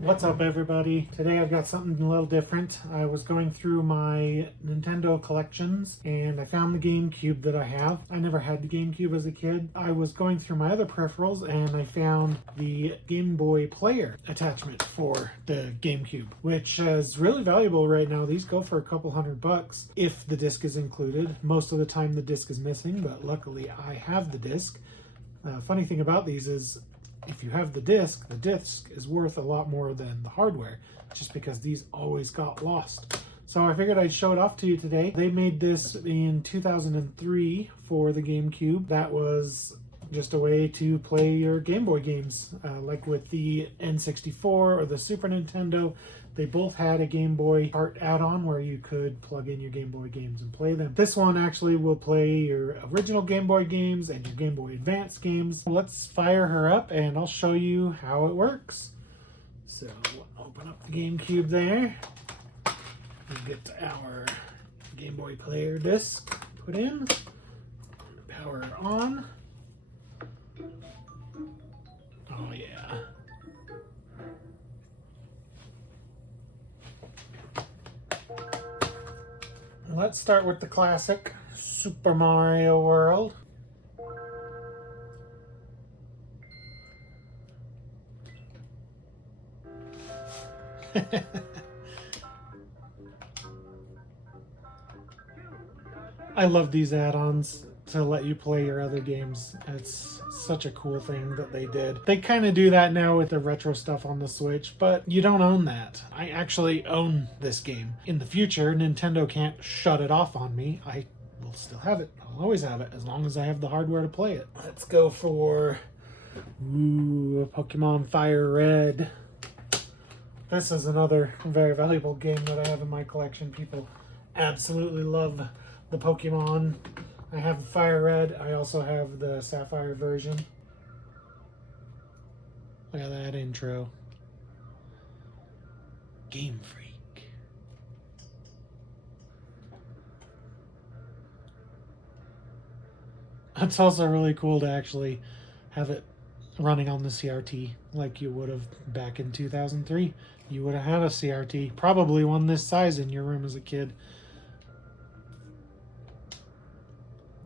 What's up, everybody? Today I've got something a little different. I was going through my Nintendo collections and I found the GameCube that I have. I never had the GameCube as a kid. I was going through my other peripherals and I found the Game Boy Player attachment for the GameCube, which is really valuable right now. These go for a couple $100 if the disc is included. Most of the time the disc is missing, but luckily I have the disc. Funny thing about these is if you have the disc is worth a lot more than the hardware, just because these always got lost. So I figured I'd show it off to you today. They made this in 2003 for the GameCube. That was just a way to play your Game Boy games, like with the N64 or the Super Nintendo. They both had a Game Boy Part add-on where you could plug in your Game Boy games and play them. This one actually will play your original Game Boy games and your Game Boy Advance games. Let's fire her up and I'll show you how it works. So open up the GameCube there. And get our Game Boy Player disc put in. Power it on. Oh yeah. Let's start with the classic Super Mario World. I love these add-ons to let you play your other games. It's such a cool thing that they did. They kind of do that now with the retro stuff on the Switch, but you don't own that. I actually own this game. In the future, Nintendo can't shut it off on me. I will still have it. I'll always have it as long as I have the hardware to play it. Let's go for Pokemon Fire Red. This is another very valuable game that I have in my collection. People absolutely love the Pokemon. I have Fire Red. I also have the Sapphire version. Look at that intro. Game Freak. It's also really cool to actually have it running on the CRT like you would have back in 2003. You would have had a CRT, probably one this size in your room as a kid.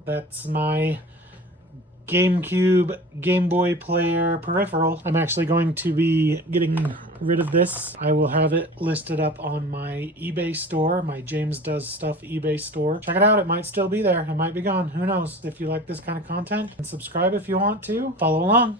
That's my GameCube Game Boy Player peripheral. I'm actually going to be getting rid of this. I will have it listed up on my eBay store, my Jamesdoesstuff eBay store. Check it out. It might still be there. It might be gone. Who knows? If you like this kind of content, and subscribe if you want to. Follow along.